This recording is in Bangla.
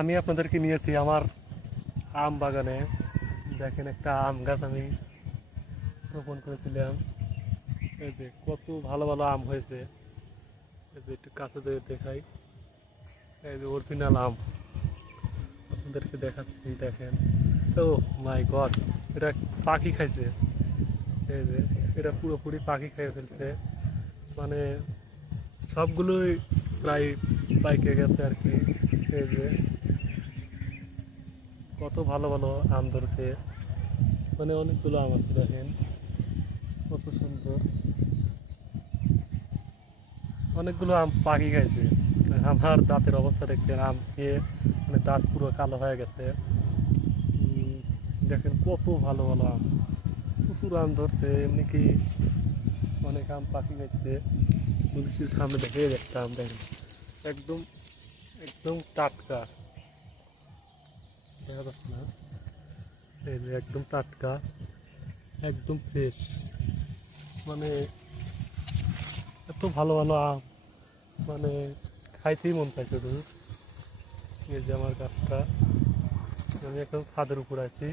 আমি আপনাদেরকে নিয়েছি আমার আম বাগানে। দেখেন, একটা আম গাছ আমি রোপণ করেছিলাম। এই যে কত ভালো ভালো আম হয়েছে। এই যে একটু কাছে দিয়ে দেখাই, এই যে অরিজিনাল আম আপনাদেরকে দেখাচ্ছি। দেখেন, ও মাই গড, এটা পাখি খাইছে। এই যে এটা পুরোপুরি পাখি খেয়ে ফেলছে, মানে সবগুলোই প্রায় পাইকে গেছে আর কি। এই যে কত ভালো ভালো আম ধরছে, মানে অনেকগুলো আম আছে। দেখেন কত সুন্দর, অনেকগুলো আম পাখি খাইছে। আমার দাঁতের অবস্থা দেখছেন, আম খেয়ে মানে দাঁত পুরো কালো হয়ে গেছে। দেখেন কত ভালো ভালো আম, প্রচুর আম ধরছে। এমনি কি অনেক আম পাখি খাইছে। পুলিশের সামনে দেখে একটা আম, দেখেন একদম একদম টাটকা, দেখা যাচ্ছে না? এই যে একদম টাটকা, একদম ফ্রেশ, মানে এত ভালো ভালো আম, মানে খাইতেই মন চাই শুধু। এই যে আমার গাছটা, আমি এখন ছাদের উপর আছি।